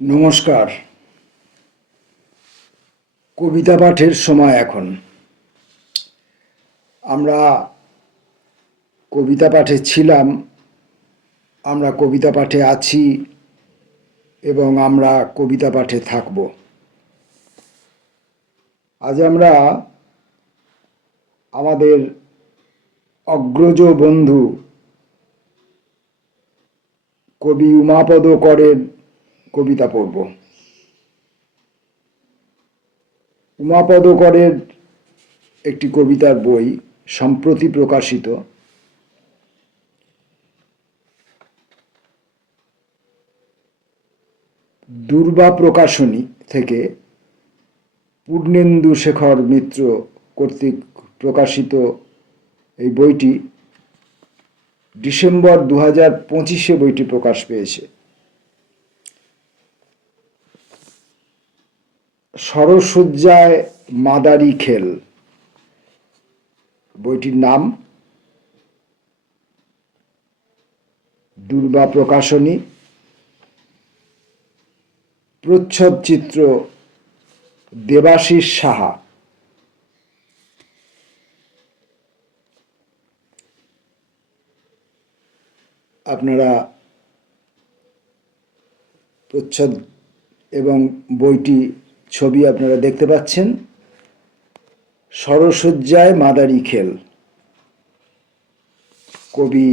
নমস্কার। কবিতা পাঠের সময় এখন। আমরা কবিতা পাঠে ছিলাম, আমরা কবিতা পাঠে আছি এবং আমরা কবিতা পাঠে থাকব। আজ আমরা আমাদের অগ্রজ বন্ধু কবি উমাপদ করের কবিতা পড়ব। উমাপদ করের একটি কবিতার বই সম্প্রতি প্রকাশিত। দুর্বা প্রকাশনী থেকে পূর্ণেন্দু শেখর মিত্র কর্তৃক প্রকাশিত এই বইটি ডিসেম্বর 2025 বইটি প্রকাশ পেয়েছে। সরসজ্জায় মাদারি খেল বইটির নাম। দুর্বা প্রকাশনী, প্রচ্ছদ চিত্র দেবাশিস সাহা। আপনারা প্রচ্ছদ এবং বইটি ছবি আপনারা দেখতে পাচ্ছেন। সরসজ্জায় মাদারি খেল, কবি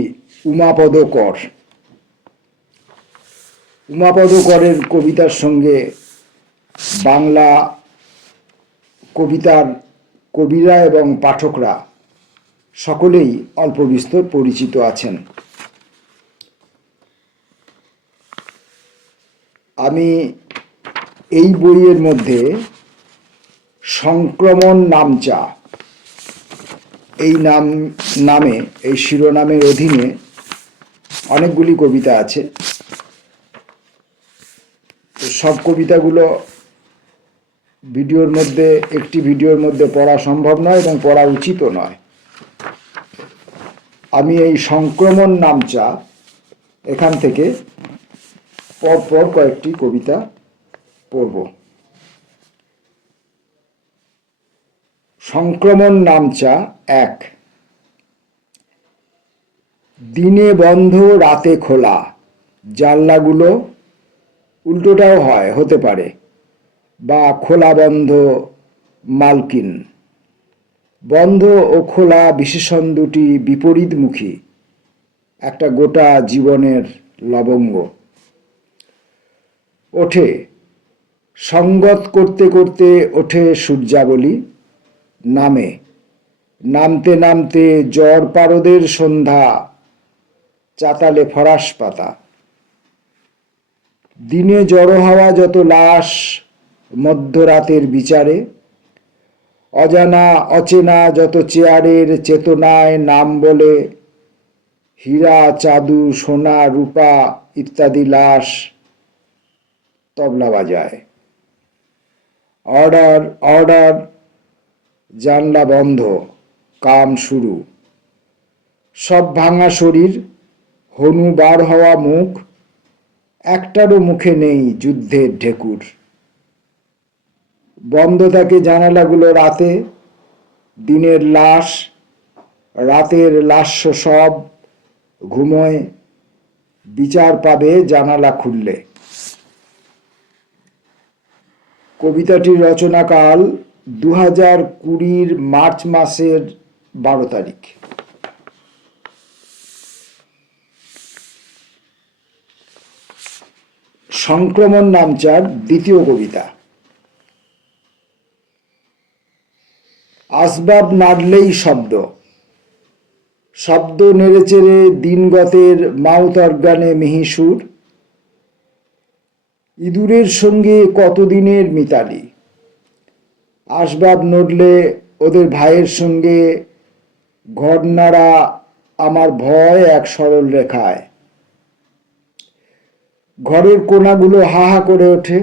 উমাপদ কর। উমাপদ করের কবিতার সঙ্গে বাংলা কবিতার কবিরা এবং পাঠকরা সকলেই অল্প বিস্তর পরিচিত আছেন। আমি এই বইয়ের মধ্যে সংক্রমণ নামচা এই নামে এই শিরোনামের অধীনে অনেকগুলি কবিতা আছে। সব কবিতাগুলো একটি ভিডিওর মধ্যে পড়া সম্ভব নয় এবং পড়া উচিতও নয়। আমি এই সংক্রমণ নামচা এখান থেকে পরপর কয়েকটি কবিতা পড়ব। সংক্রমণ নামচা 1। দিনে বন্ধ রাতে খোলা জানলাগুলো, উল্টোটাও হতে পারে, বা খোলা বন্ধ মালকিন। বন্ধ ও খোলা বিশেষণ দুটি বিপরীতমুখী, একটা গোটা জীবনের লবঙ্গ। ওঠে সঙ্গত করতে করতে ওঠে সূর্যাবলী, নামে নামতে নামতে জ্বর পারদের সন্ধ্যা, চাতালে ফরাস পাতা। দিনে জড়ো হওয়া যত লাশ মধ্যরাতের বিচারে, অজানা অচেনা যত চেয়ারের চেতনায় নাম বলে, হীরা চাঁদু সোনা রূপা ইত্যাদি লাশ তবলা বাজায়। অর্ডার অর্ডার, জানলা বন্ধ, কাম শুরু। সব ভাঙা শরীর, হনু বার হওয়া মুখ, একটারও মুখে নেই যুদ্ধের ঢেকুর। বন্ধ থাকে জানালাগুলো রাতে, দিনের লাশ রাতের লাস্য সব ঘুমোয়, বিচার পাবে জানালা খুললে। কবিতাটির রচনাকাল 2020 মার্চ মাসের 12 তারিখ। সংক্রমণ নামচার দ্বিতীয় কবিতা। আসবাব নাড়লেই শব্দ, শব্দ নেড়েচেড়ে দিনগতের মাউথ অর্গানে মিহিসুর। ইঁদুরের সঙ্গে কতদিনের মিতালি, আসবাব নড়লে ওদের ভাইয়ের সঙ্গে ঘর নাড়া আমার ভয় এক সরল রেখায়। ঘরের কোণাগুলো হা হা করে ওঠে,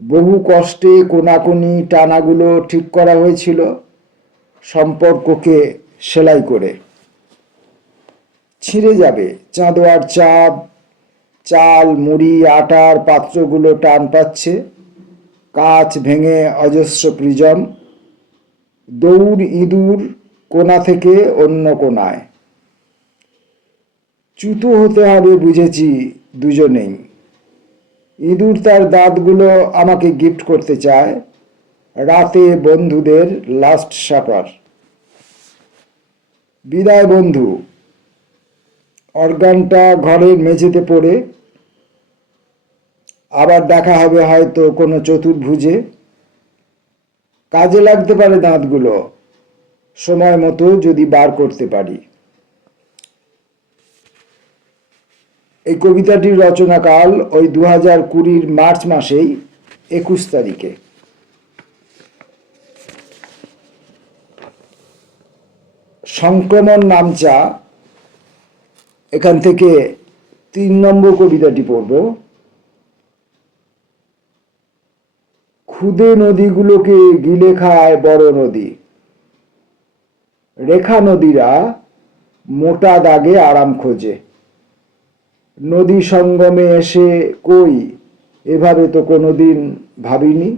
বহু কষ্টে কোনাকুনি টানাগুলো ঠিক করা হয়েছিল সম্পর্ককে সেলাই করে। ছিঁড়ে যাবে চাঁদোয়ার চাঁদ, চাল মুড়ি আটার পাত্রগুলো টান পাচ্ছে, কাঁচ ভেঙে অজস্র প্রিজম, দৌড় ইঁদুর কোণা থেকে অন্য কোণায়। চ্যুত হতে হবে বুঝেছি দুজনেই। ইঁদুর তার দাঁতগুলো আমাকে গিফট করতে চায়, রাতে বন্ধুদের লাস্ট সাপার। বিদায় বন্ধু। অর্গানটা ঘরের মেঝেতে পড়ে। আবার দেখা হবে হয়তো কোনো চতুর্ভুজে। কাজে লাগতে পারে দাঁতগুলো, সময় মতো যদি বার করতে পারি। এই কবিতাটির রচনাকাল ওই 2020 মার্চ মাসেই 21 তারিখে। সংক্রমণ নামচা, এখান থেকে 3 নম্বর কবিতাটি পড়ব। ক্ষুদে নদীগুলোকে গিলে খায় বড় নদী, রেখা নদীরা মোটা দাগে আরাম খোঁজে। নদী সঙ্গমে এসে কই এভাবে তো কোনোদিন ভাবিনি।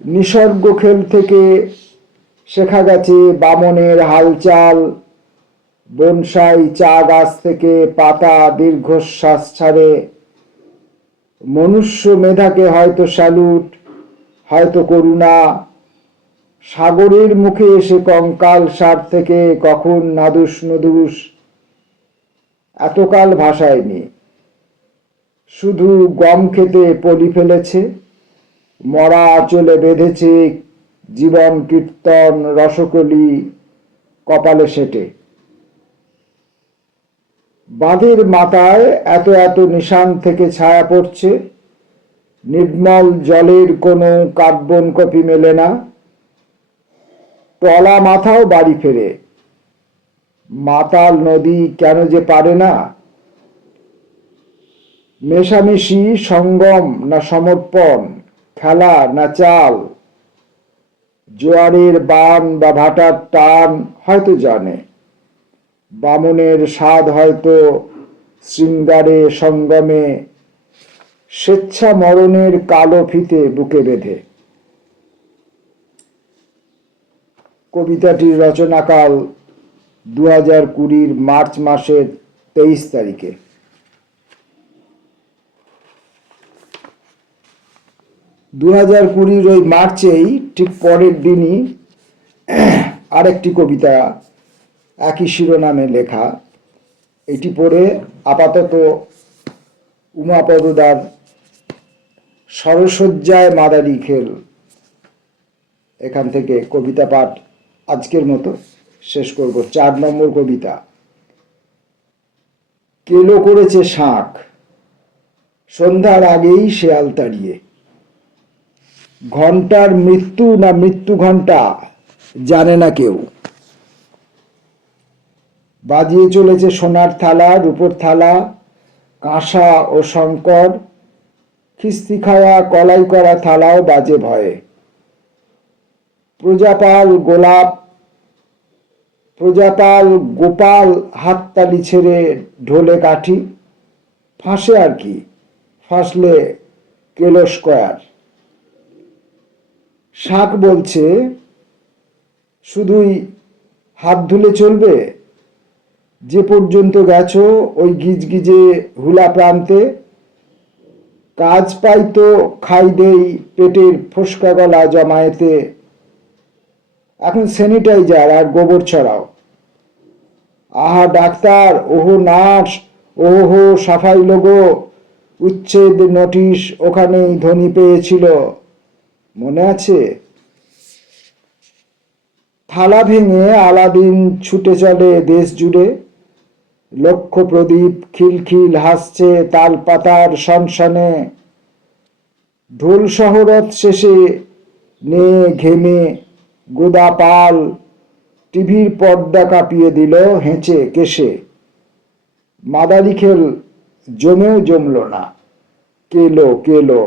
নিসর্গ খেল থেকে শেখা গেছে বামনের হালচাল, বনসাই চা গাছ থেকে পাতা দীর্ঘশ্বাস ছাড়ে। মনুষ্য মেধাকে হয়তো স্যালুট, হয়তো করুণা। সাগরের মুখে এসে কঙ্কাল সার থেকে কখন নাদুস নদুস, এতকাল ভাসায়নি। শুধু গম খেতে পলি ফেলেছে, মরা আঁচলে বেঁধেছে জীবন কীর্তন রসকলি কপালে সেটে। বাঁধের মাথায় এত এত নিশান থেকে ছায়া পড়ছে, নির্মল জলের কোনো কার্বন কপি মেলে না। টলা মাথাও বাড়ি ফেরে, মাতাল নদী কেন যে পারে না। মেশামেশি সঙ্গম না সমর্পণ, খেলা না চাল। জোয়ারের বান বা ভাটার টান হয়তো জানে, বামনের স্বাদ হয়তো শৃঙ্গারে সঙ্গমে। স্বেচ্ছা মরণের কালো ফিতে বুকে বেঁধে। কবিতাটির রচনাকাল 2020 মার্চ মাসের 23 তারিখে। 2020 ওই মার্চেই ঠিক পরের দিনই আরেকটি কবিতা একই শিরোনামে লেখা। এটি পড়ে আপাতত উমাপদদার সরসজ্জায় মাদারি খেল এখান থেকে কবিতা পাঠ আজকের মতো শেষ করব। 4 নম্বর কবিতা। কেলো করেছে শাঁখ, সন্ধ্যার আগেই শেয়াল তাড়িয়ে। ঘন্টার মৃত্যু না মৃত্যু ঘন্টা জানে না কেউ। বাজিয়ে চলেছে সোনার থালা রূপোর থালা, কাঁসা ও শঙ্কর। খিস্তি খাওয়া কলাই করা থালাও বাজে ভয়ে। প্রজাপাল গোপাল হাততালি ছেড়ে ঢোলে কাঠি। ফাঁসে আর কি, ফাঁসলে কেলো স্কয়ার। শাঁখ বলছে শুধুই হাত ধুলে চলবে, যে পর্যন্ত গেছো ওই গিজগিজে হুলা প্রান্তে। কাজ পাই তো খাই দেই পেটের ফোসকা গলা জমায়েতে। এখন স্যানিটাইজার আর গোবর ছড়াও। আহা ডাক্তার, ওহো নার্স, ওহো সাফাই লোগো। উচ্ছেদ নোটিশ ওখানেই ধ্বনি পেয়েছিল, মনে আছে? থালা ভেঙে আলাদিন ছুটে চলে দেশ জুড়ে। লক্ষ প্রদীপ খিলখিল হাসছে তাল পাতার সনসনে। ঢোল শহরত শেষে নে ঘেমে গোদা পাল। টিভির পর্দা কাঁপিয়ে দিল হেঁচে কেশে। মাদারি খেল জমেও জমল না, কেলো কেলো।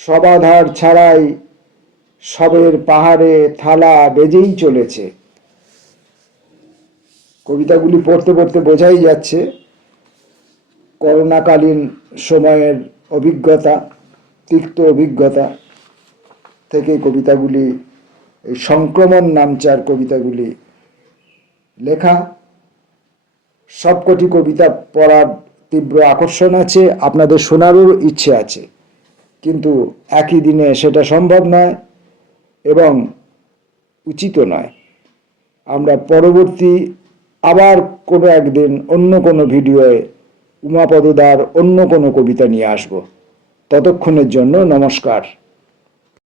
সবাধার ছাড়াই সবের পাহাড়ে থালা বেজেই চলেছে। কবিতাগুলি পড়তে পড়তে বোঝাই যাচ্ছে করোনাকালীন সময়ের অভিজ্ঞতা, তিক্ত অভিজ্ঞতা থেকে কবিতাগুলি, এই সংক্রমণ নামচার কবিতাগুলি লেখা। সবকটি কবিতা পড়ার তীব্র আকর্ষণ আছে, আপনাদের শোনারও ইচ্ছে আছে, কিন্তু একই দিনে সেটা সম্ভব নয় এবং উচিত নয়। আমরা পরবর্তী আবার কোনো একদিন অন্য কোনো ভিডিওয়ে উমাপদ দার অন্য কোনো কবিতা নিয়ে আসব। ততক্ষণের জন্য নমস্কার।